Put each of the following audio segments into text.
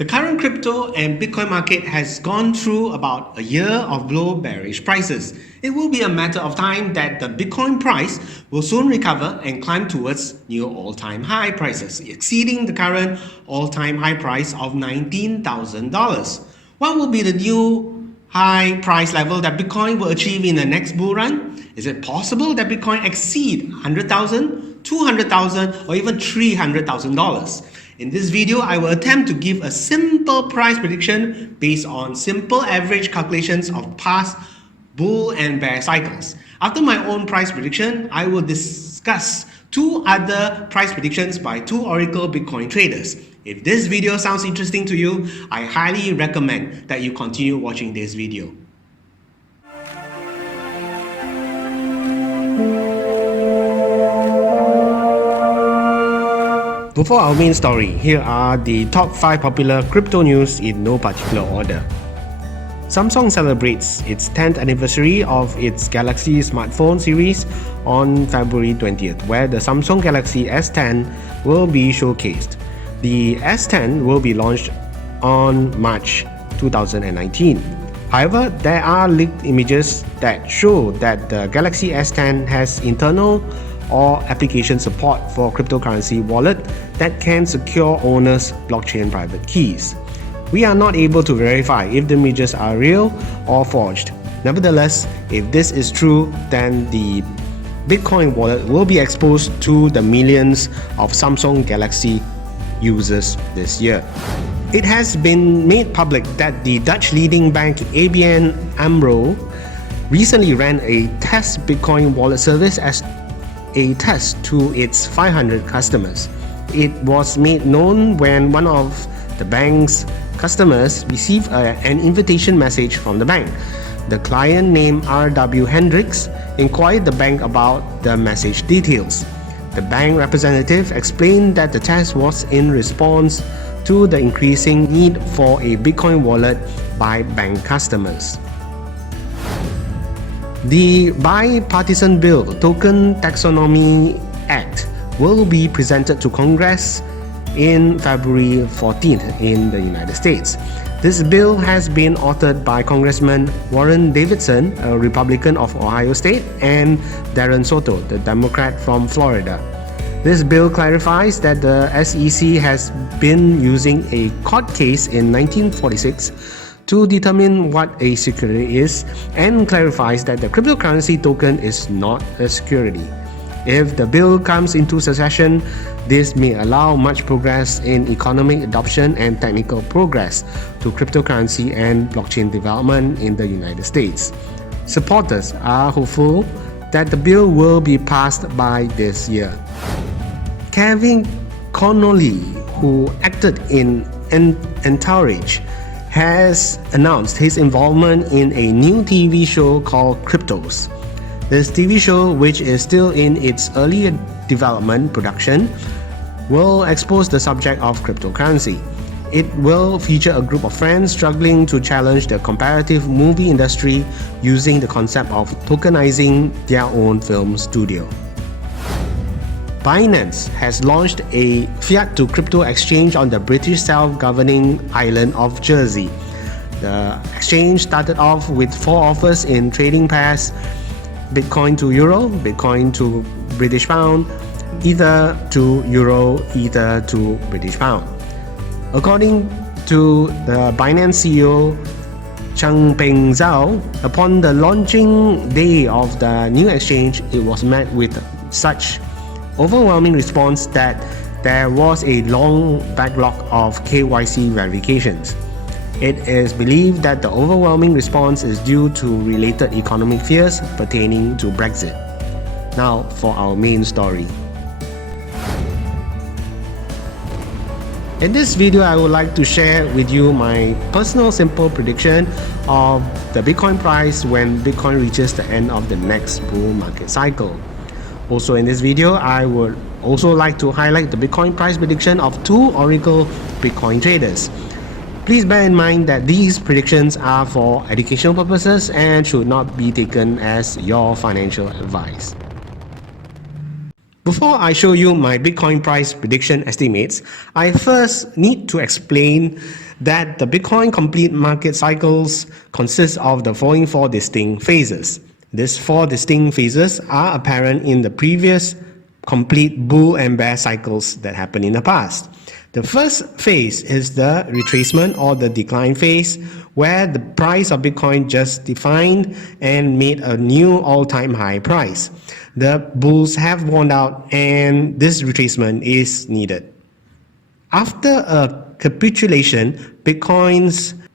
The current crypto and Bitcoin market has gone through about a year of low bearish prices. It will be a matter of time that the Bitcoin price will soon recover and climb towards new all-time high prices, exceeding the current all-time high price of $19,000. What will be the new high price level that Bitcoin will achieve in the next bull run? Is it possible that Bitcoin exceed $100,000, $200,000, or even $300,000? In this video, I will attempt to give a simple price prediction based on simple average calculations of past bull and bear cycles. After my own price prediction, I will discuss two other price predictions by two Oracle Bitcoin traders. If this video sounds interesting to you, I highly recommend that you continue watching this video. Before our main story, here are the top 5 popular crypto news in no particular order. Samsung celebrates its 10th anniversary of its Galaxy smartphone series on February 20th, where the Samsung Galaxy S10 will be showcased. The S10 will be launched on March 2019. However, there are leaked images that show that the Galaxy S10 has internal or application support for cryptocurrency wallet that can secure owners' blockchain private keys. We are not able to verify if the images are real or forged. Nevertheless, if this is true, then the Bitcoin wallet will be exposed to the millions of Samsung Galaxy users this year. It has been made public that the Dutch leading bank ABN AMRO recently ran a test Bitcoin wallet service as a test to its 500 customers. It was made known when one of the bank's customers received an invitation message from the bank. The client, named R.W. Hendricks, inquired the bank about the message details. The bank representative explained that the test was in response to the increasing need for a Bitcoin wallet by bank customers. The Bipartisan Bill Token Taxonomy Act will be presented to Congress in February 14th in the United States. This bill has been authored by Congressman Warren Davidson, a Republican of Ohio State, and Darren Soto, the Democrat from Florida. This bill clarifies that the SEC has been using a court case in 1946 to determine what a security is, and clarifies that the cryptocurrency token is not a security. If the bill comes into session, this may allow much progress in economic adoption and technical progress to cryptocurrency and blockchain development in the United States. Supporters are hopeful that the bill will be passed by this year. Kevin Connolly, who acted in Entourage, has announced his involvement in a new TV show called Cryptos. This TV show, which is still in its early development production, will expose the subject of cryptocurrency. It will feature a group of friends struggling to challenge the comparative movie industry using the concept of tokenizing their own film studio. Binance has launched a fiat to crypto exchange on the British self-governing island of Jersey. The exchange started off with 4 offers in trading pairs: Bitcoin to Euro, Bitcoin to British Pound, Ether to Euro, Ether to British Pound. According to the Binance CEO Changpeng Zhao, upon the launching day of the new exchange, it was met with such overwhelming response that there was a long backlog of KYC verifications. It is believed that the overwhelming response is due to related economic fears pertaining to Brexit. Now for our main story. In this video, I would like to share with you my personal simple prediction of the Bitcoin price when Bitcoin reaches the end of the next bull market cycle. Also in this video, I would also like to highlight the Bitcoin price prediction of 2 Oracle Bitcoin traders. Please bear in mind that these predictions are for educational purposes and should not be taken as your financial advice. Before I show you my Bitcoin price prediction estimates, I first need to explain that the Bitcoin complete market cycles consist of the following 4 distinct phases. These 4 distinct phases are apparent in the previous complete bull and bear cycles that happened in the past. The first phase is the retracement or the decline phase, where the price of Bitcoin just defined and made a new all-time high price. The bulls have worn out and this retracement is needed. After a capitulation, Bitcoin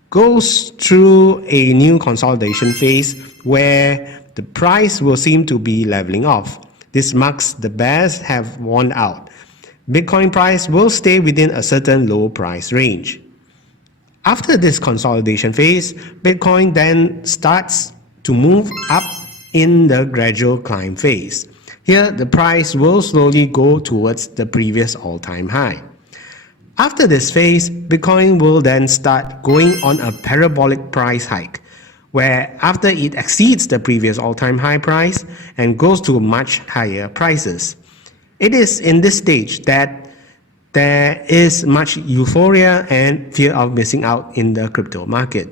goes through a new consolidation phase where the price will seem to be leveling off. This marks the bears have worn out. Bitcoin price will stay within a certain low price range. After this consolidation phase, Bitcoin then starts to move up in the gradual climb phase. Here, the price will slowly go towards the previous all-time high. After this phase, Bitcoin will then start going on a parabolic price hike, where after it exceeds the previous all-time high price and goes to much higher prices. It is in this stage that there is much euphoria and fear of missing out in the crypto market.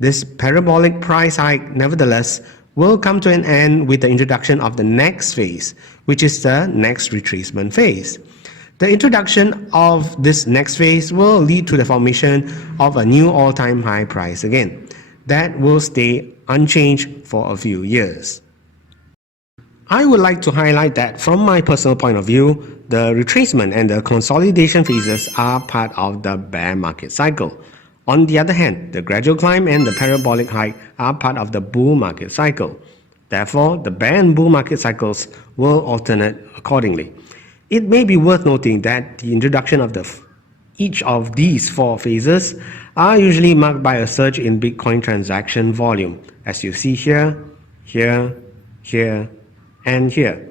This parabolic price hike, nevertheless, will come to an end with the introduction of the next phase, which is the next retracement phase. The introduction of this next phase will lead to the formation of a new all-time high price again. That will stay unchanged for a few years. I would like to highlight that from my personal point of view, the retracement and the consolidation phases are part of the bear market cycle. On the other hand, the gradual climb and the parabolic hike are part of the bull market cycle. Therefore, the bear and bull market cycles will alternate accordingly. It may be worth noting that the introduction of each of these 4 phases are usually marked by a surge in Bitcoin transaction volume, as you see here, here, here, and here.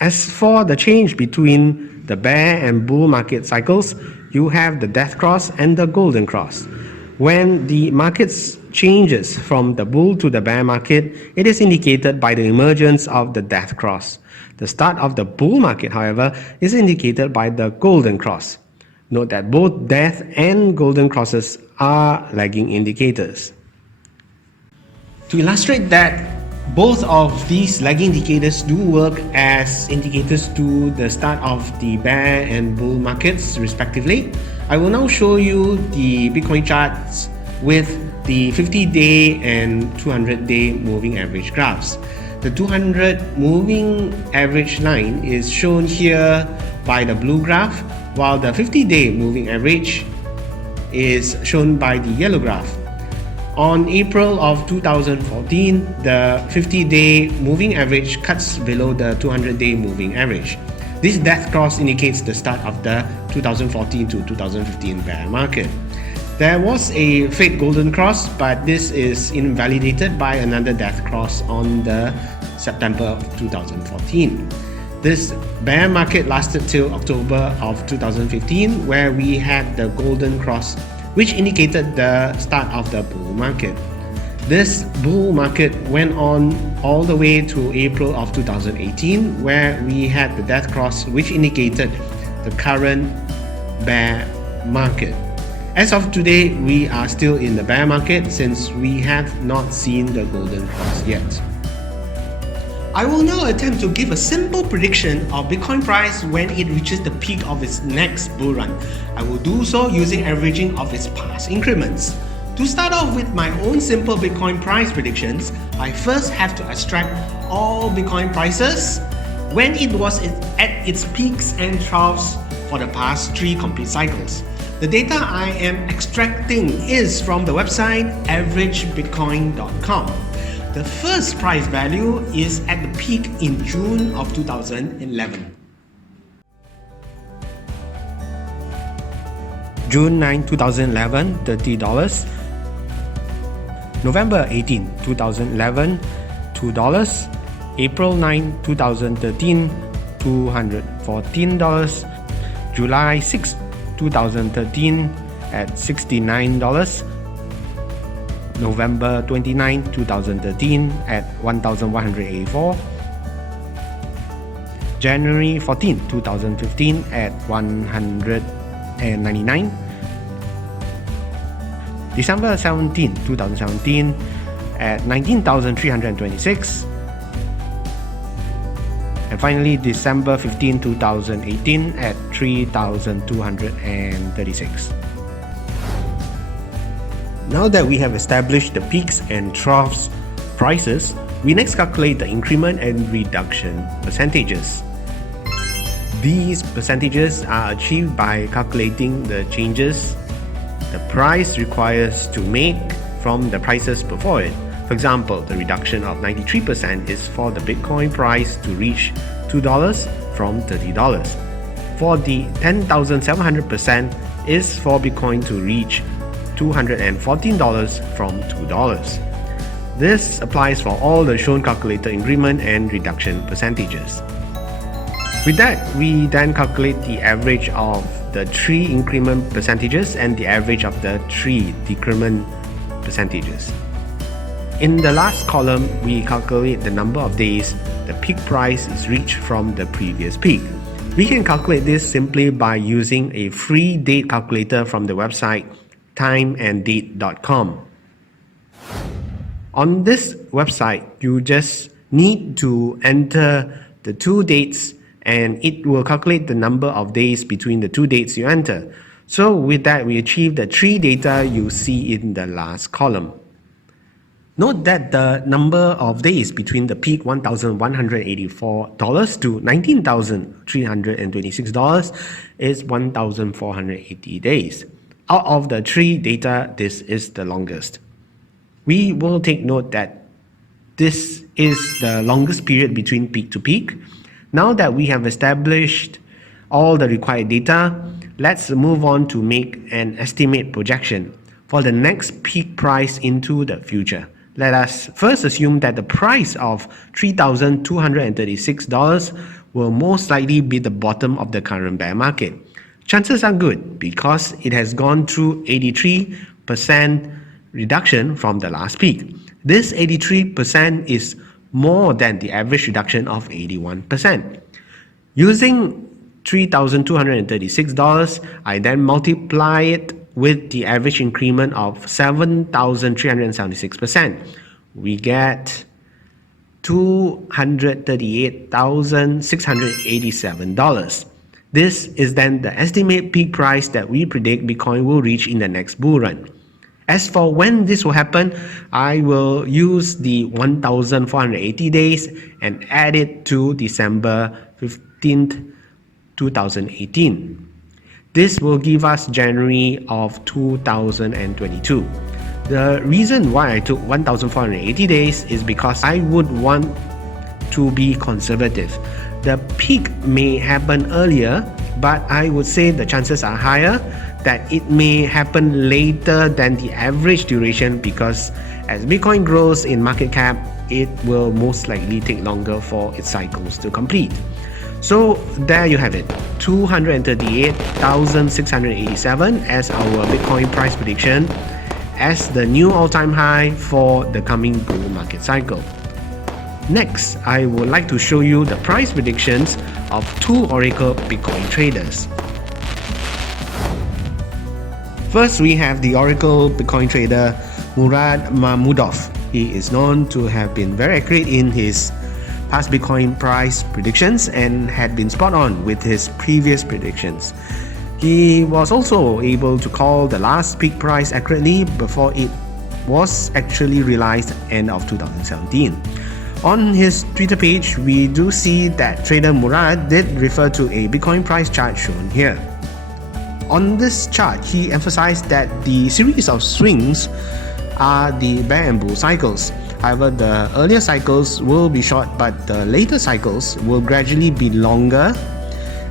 As for the change between the bear and bull market cycles, you have the death cross and the golden cross. When the market changes from the bull to the bear market, it is indicated by the emergence of the death cross. The start of the bull market, however, is indicated by the golden cross. Note that both death and golden crosses are lagging indicators. To illustrate that both of these lagging indicators do work as indicators to the start of the bear and bull markets respectively, I will now show you the Bitcoin charts with the 50-day and 200-day moving average graphs. The 200 moving average line is shown here by the blue graph, while the 50-day moving average is shown by the yellow graph. On April of 2014, the 50-day moving average cuts below the 200-day moving average. This death cross indicates the start of the 2014 to 2015 bear market. There was a fake golden cross, but this is invalidated by another death cross on the September of 2014. This bear market lasted till October of 2015, where we had the golden cross, which indicated the start of the bull market. This bull market went on all the way to April of 2018, where we had the death cross, which indicated the current bear market. As of today, we are still in the bear market since we have not seen the golden cross yet. I will now attempt to give a simple prediction of Bitcoin price when it reaches the peak of its next bull run. I will do so using averaging of its past increments. To start off with my own simple Bitcoin price predictions, I first have to extract all Bitcoin prices when it was at its peaks and troughs for the past 3 complete cycles. The data I am extracting is from the website averagebitcoin.com. The first price value is at the peak in June of 2011. June 9, 2011, $30. November 18, 2011, $2. April 9, 2013, $214. July 6, 2013 at $69. November 29, 2013 at $1,184. January 14, 2015 at 199. December 17, 2017 at 19,326. And finally, December 15, 2018 at 3,236. Now that we have established the peaks and troughs prices, we next calculate the increment and reduction percentages. These percentages are achieved by calculating the changes the price requires to make from the prices before it. For example, the reduction of 93% is for the Bitcoin price to reach $2 from $30. For the 10,700% is for Bitcoin to reach $214 from $2. This applies for all the shown calculated increment and reduction percentages. With that, we then calculate the average of the 3 increment percentages and the average of the 3 decrement percentages. In the last column, we calculate the number of days the peak price is reached from the previous peak. We can calculate this simply by using a free date calculator from the website timeanddate.com. On this website, you just need to enter the 2 dates and it will calculate the number of days between the 2 dates you enter. So with that, we achieve the 3 data you see in the last column. Note that the number of days between the peak $1,184 to $19,326 is 1,480 days. Out of the 3 data, this is the longest. We will take note that this is the longest period between peak to peak. Now that we have established all the required data, let's move on to make an estimate projection for the next peak price into the future. Let us first assume that the price of $3,236 will most likely be the bottom of the current bear market. Chances are good because it has gone through 83% reduction from the last peak. This 83% is more than the average reduction of 81%. Using $3,236, I then multiply it with the average increment of 7,376%. We get $238,687. This is then the estimate peak price that we predict Bitcoin will reach in the next bull run. As for when this will happen, I will use the 1,480 days and add it to December 15th, 2018. This will give us January of 2022. The reason why I took 1,480 days is because I would want to be conservative. The peak may happen earlier, but I would say the chances are higher that it may happen later than the average duration because as Bitcoin grows in market cap, it will most likely take longer for its cycles to complete. So there you have it, 238,687 as our Bitcoin price prediction as the new all-time high for the coming bull market cycle. Next, I would like to show you the price predictions of 2 Oracle Bitcoin traders. First, we have the Oracle Bitcoin trader Murad Mahmudov. He is known to have been very accurate in his past Bitcoin price predictions and had been spot on with his previous predictions. He was also able to call the last peak price accurately before it was actually realized end of 2017. On his Twitter page, we do see that trader Murad did refer to a Bitcoin price chart shown here. On this chart, he emphasized that the series of swings are the bear and bull cycles. However, the earlier cycles will be short, but the later cycles will gradually be longer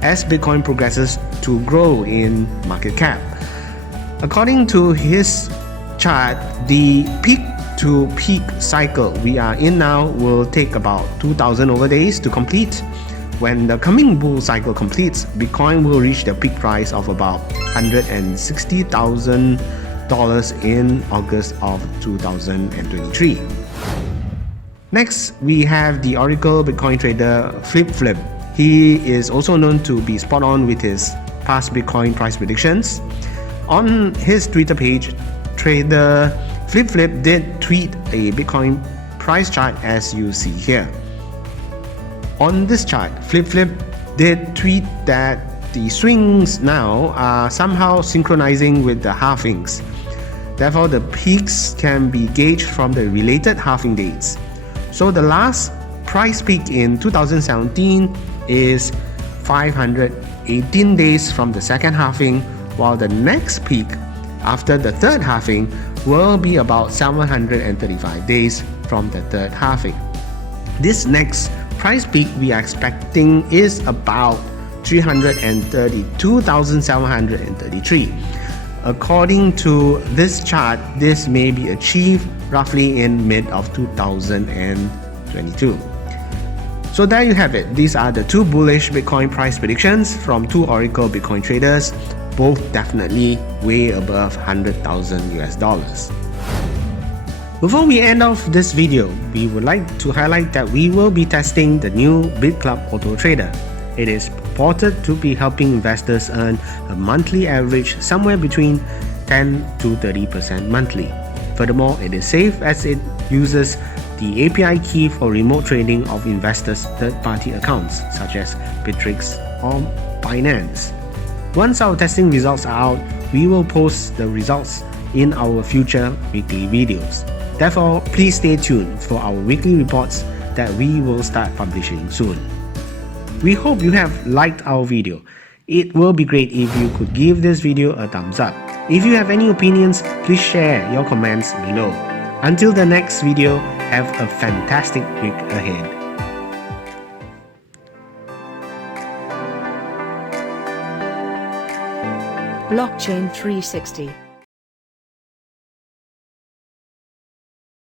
as Bitcoin progresses to grow in market cap. According to his chart, the peak to peak cycle we are in now will take about 2,000 over days to complete. When the coming bull cycle completes, Bitcoin will reach the peak price of about $160,000 in August of 2023. Next, we have the Oracle Bitcoin trader Flip. He is also known to be spot on with his past Bitcoin price predictions. On his Twitter page, trader FlipFlip did tweet a Bitcoin price chart as you see here. On this chart, FlipFlip did tweet that the swings now are somehow synchronizing with the halvings. Therefore, the peaks can be gauged from the related halving dates. So the last price peak in 2017 is 518 days from the second halving, while the next peak after the third halving will be about 735 days from the third halving. This next price peak we are expecting is about 332,733. According to this chart, this may be achieved roughly in mid of 2022. So there you have it. These are the two bullish Bitcoin price predictions from two Oracle Bitcoin traders, both definitely way above 100,000 US dollars. Before we end off this video, we would like to highlight that we will be testing the new BitClub Auto Trader. It is purported to be helping investors earn a monthly average somewhere between 10 to 30% monthly. Furthermore, it is safe as it uses the API key for remote trading of investors' third-party accounts such as Bittrex or Binance. Once our testing results are out, we will post the results in our future weekly videos. Therefore, please stay tuned for our weekly reports that we will start publishing soon. We hope you have liked our video. It will be great if you could give this video a thumbs up. If you have any opinions, please share your comments below. Until the next video, have a fantastic week ahead. Blockchain 360